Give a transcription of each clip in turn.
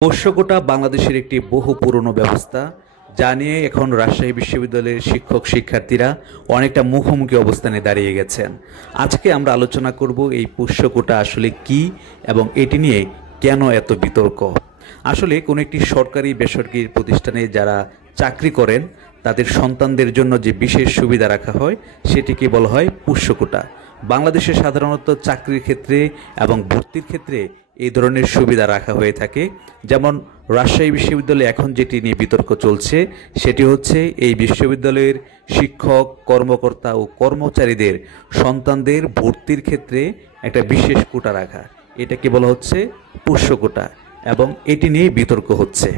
পোষ্যকোটা বাংলাদেশের একটি বহু পুরনো ব্যবস্থা, যা নিয়ে এখন রাজশাহী বিশ্ববিদ্যালয়ের শিক্ষক শিক্ষার্থীরা অনেকটা মুখোমুখি অবস্থানে দাঁড়িয়ে গেছেন। আজকে আমরা আলোচনা করব এই পোষ্যকোটা আসলে কি এবং এটি নিয়ে কেন এত বিতর্ক। আসলে কোনো একটি সরকারি বেসরকারি প্রতিষ্ঠানে যারা চাকরি করেন তাদের সন্তানদের জন্য যে বিশেষ সুবিধা রাখা হয় সেটিকে বলা হয় পোষ্যকোটা। বাংলাদেশে সাধারণত চাকরির ক্ষেত্রে এবং ভর্তির ক্ষেত্রে এই ধরনের সুবিধা রাখা হয়ে থাকে। যেমন রাজশাহী বিশ্ববিদ্যালয়ে এখন যেটি নিয়ে বিতর্ক চলছে সেটি হচ্ছে এই বিশ্ববিদ্যালয়ের শিক্ষক কর্মকর্তা ও কর্মচারীদের সন্তানদের ভর্তির ক্ষেত্রে একটা বিশেষ কোটা রাখা, এটাকে বলা হচ্ছে পোষ্যকোটা এবং এটি নিয়ে বিতর্ক হচ্ছে।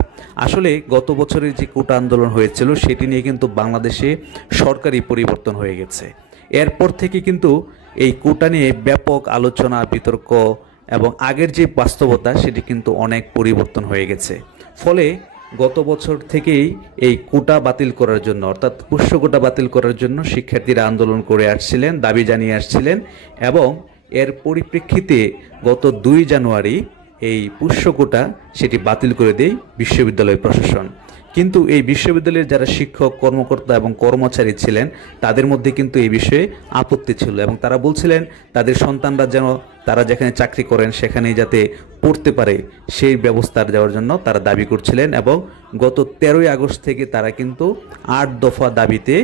আসলে গত বছরের যে কোটা আন্দোলন হয়েছিল সেটি নিয়ে কিন্তু বাংলাদেশে সরকারি পরিবর্তন হয়ে গেছে। এরপর থেকে কিন্তু এই কোটা নিয়ে ব্যাপক আলোচনা বিতর্ক এবং আগের যে বাস্তবতা সেটি কিন্তু অনেক পরিবর্তন হয়ে গেছে। ফলে গত বছর থেকেই এই কোটা বাতিল করার জন্য, অর্থাৎ পোষ্যকোটা বাতিল করার জন্য শিক্ষার্থীরা আন্দোলন করে আসছিলেন, দাবি জানিয়ে আসছিলেন এবং এর পরিপ্রেক্ষিতে গত 2 জানুয়ারি এই পোষ্যকোটা সেটি বাতিল করে দেয় বিশ্ববিদ্যালয় প্রশাসন। কিন্তু এই বিশ্ববিদ্যালয়ের যারা শিক্ষক কর্মকর্তা এবং কর্মচারী ছিলেন তাদের মধ্যে কিন্তু এই বিষয়ে আপত্তি ছিল এবং তারা বলছিলেন তাদের সন্তানরা যেন তারা যেখানে চাকরি করেন সেখানেই যাতে পড়তে পারে সেই ব্যবস্থা দেওয়ার জন্য তারা দাবি করছিলেন। এবং গত 13ই আগস্ট থেকে তারা কিন্তু 8 দফা দাবিতে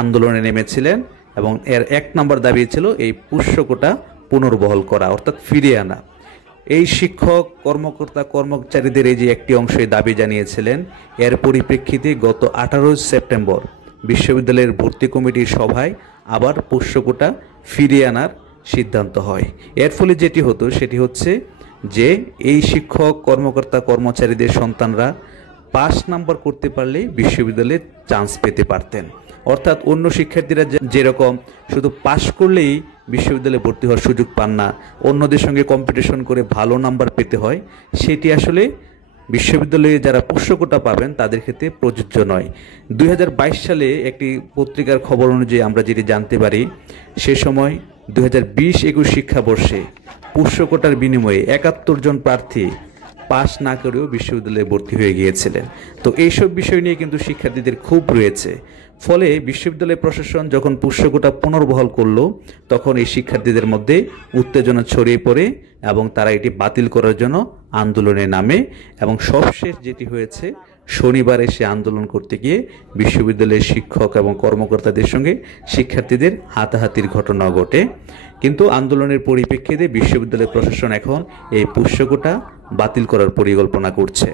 আন্দোলনে নেমেছিলেন এবং এর 1 নম্বর দাবি ছিল এই পোষ্যকোটা পুনর্বহাল করা, অর্থাৎ ফিরিয়ে আনা। এই শিক্ষক কর্মকর্তা কর্মচারীদের এই যে একটি অংশে দাবি জানিয়েছিলেন, এর পরিপ্রেক্ষিতে গত 18 সেপ্টেম্বর বিশ্ববিদ্যালয়ের ভর্তি কমিটির সভায় আবার পোষ্যকোটা ফিরিয়ে আনার সিদ্ধান্ত হয়। এর ফলে যেটি হতো সেটি হচ্ছে যে এই শিক্ষক কর্মকর্তা কর্মচারীদের সন্তানরা 5 নাম্বার করতে পারলেই বিশ্ববিদ্যালয়ে চান্স পেতে পারতেন। অর্থাৎ অন্য শিক্ষার্থীরা যেরকম শুধু পাশ করলেই বিশ্ববিদ্যালয়ে ভর্তি হওয়ার সুযোগ পান না, অন্যদের সঙ্গে কম্পিটিশন করে ভালো নাম্বার পেতে হয়, সেটি আসলে বিশ্ববিদ্যালয়ে যারা পোষ্যকোটা পাবেন তাদের ক্ষেত্রে প্রযোজ্য নয়। 2022 সালে একটি পত্রিকার খবর অনুযায়ী আমরা যেটি জানতে পারি, সে সময় 2020-21 শিক্ষাবর্ষে পোষ্যকোটার বিনিময়ে 71 জন প্রার্থী পাশ না করেও বিশ্ববিদ্যালয়ে ভর্তি হয়ে গিয়েছিলেন। তো এইসব বিষয় নিয়ে কিন্তু শিক্ষার্থীদের খুব রয়েছে। ফলে বিশ্ববিদ্যালয় প্রশাসন যখন পোষ্যকোটা পুনর্বহাল করলো তখন এই শিক্ষার্থীদের মধ্যে উত্তেজনা ছড়িয়ে পড়ে এবং তারা এটি বাতিল করার জন্য আন্দোলনে নামে এবং সবশেষ যেটি হয়েছে, শনিবার এসে আন্দোলন করতে গিয়ে বিশ্ববিদ্যালয়ের শিক্ষক এবং কর্মকর্তাদের সঙ্গে শিক্ষার্থীদের হাতাহাতির ঘটনা ঘটে। কিন্তু আন্দোলনের পরিপ্রেক্ষিতে বিশ্ববিদ্যালয় প্রশাসন এখন এই পোষ্যকোটা বাতিল করার পরিকল্পনা করছে।